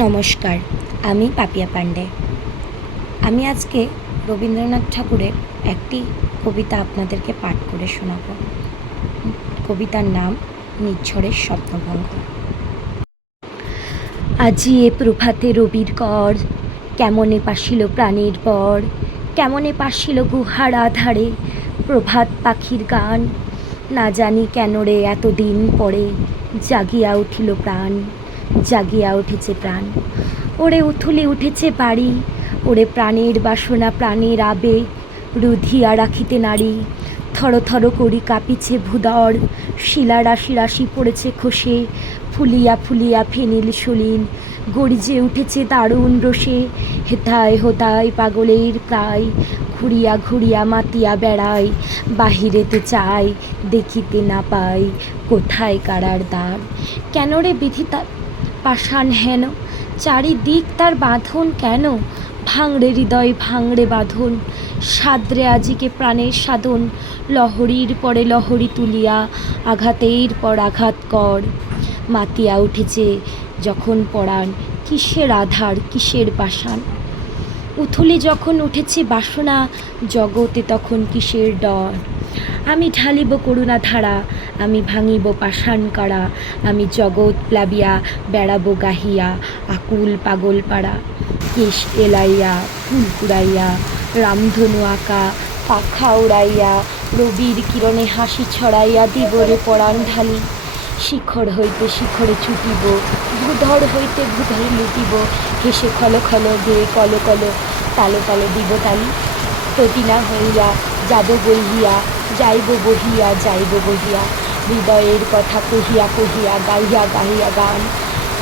নমস্কার, আমি পাপিয়া পান্ডে। আমি আজকে রবীন্দ্রনাথ ঠাকুরের একটি কবিতা আপনাদেরকে পাঠ করে শোনাব। কবিতার নাম নিঝড়ের স্বপ্নভঙ্গ। আজি এ প্রভাতে রবির কর, কেমনে পাশিল প্রাণের পর, কেমনে পাশিল গুহার আধারে প্রভাত পাখির গান। না জানি কেন রে এতদিন পরে জাগিয়া উঠিল প্রাণ, জাগিয়া উঠেছে প্রাণ। ওরে উথুলি উঠেছে বাড়ি, ওরে প্রাণের বাসনা প্রাণের আবেগ রুধিয়া রাখিতে নারী। থর থর করি কাঁপিছে ভূদর, শিলা রাশি রাশি পড়েছে খসে, ফুলিয়া ফুলিয়া ফেনিল সলিল গর্জে উঠেছে দারুণ রোষে। হেথায় হোথায় পাগলের প্রায়, ঘুরিয়া ঘুরিয়া মাতিয়া বেড়ায়, বাহিরেতে চাই দেখিতে না পাই কোথায় কারার দ্বার। কেন রে বিধিতা পাষাণ হেন, চারিদিক তার বাঁধন কেন? ভাঙড়ে হৃদয় ভাঙড়ে বাঁধন, সাদরে আজিকে প্রাণের সাধন। লহরীর পরে লহরী তুলিয়া আঘাতের পর আঘাত কর। মাতিয়া উঠেছে যখন পরাণ, কিসের আধার কিসের পাষাণ। উথলি যখন উঠেছে বাসনা, জগতে তখন কিসের ডর। আমি ঢালিব করুণা ধারা, আমি ভাঙিব পাষাণ কারা। আমি জগৎ প্লাবিয়া বেড়াবো গাহিয়া আকুল পাগল পাড়া। কেশ এলাইয়া ফুল কুড়াইয়া, রামধনু আঁকা পাখা উড়াইয়া, রবির কিরণে হাসি ছড়াইয়া দিবরে পরাণ ঢালি। শিখর হইতে শিখরে ছুটিব, ভূধর হইতে ভূধরে লুটিব, হেসে খল খল গেয়ে কল কল, তালে তালে দিব তালি। প্রতিনা হইয়া যাব বহিয়া, যাইব বহিয়া যাইব বহিয়া, হৃদয়ের কথা কহিয়া কহিয়া গাহিয়া গাহিয়া গান।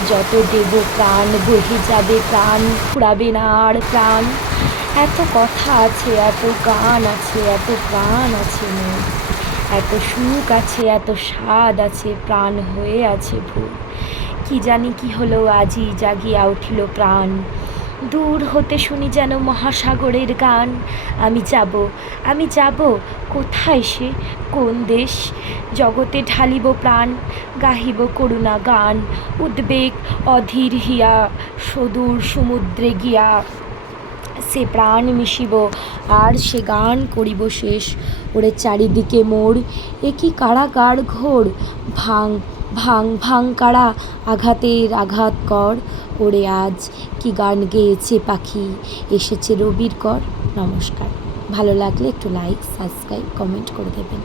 যত দেব প্রাণ বহে যাবে প্রাণ, ফুরাবে না আর প্রাণ। এত কথা আছে, এত গান আছে, এত প্রাণ আছে মোর, এত সুখ আছে, এত স্বাদ আছে, প্রাণ হয়ে আছে ভোর। কি জানি কি হলো আজি জাগিয়া উঠিল প্রাণ, দূর হতে শুনি যেন মহাসাগরের গান। আমি যাব, আমি যাব, কোথায় সে কোন দেশ? জগতে ঢালিব প্রাণ, গাহিব করুণা গান। উদ্বেগ অধীর হিয়া সদূর সমুদ্রে গিয়া সে প্রাণ মিশিব, আর সে গান করিব শেষ। ওরে চারিদিকে মোর, এ কি কারাগার ঘোর। ভাঙ ভাঙ ভাঙ কারা, আঘাতের আঘাত কর। ওরে আজ কি গান গেয়েছে পাখি, এসেছে রবির কর। নমস্কার, ভালো লাগলে একটু লাইক সাবস্ক্রাইব কমেন্ট করে দেবেন।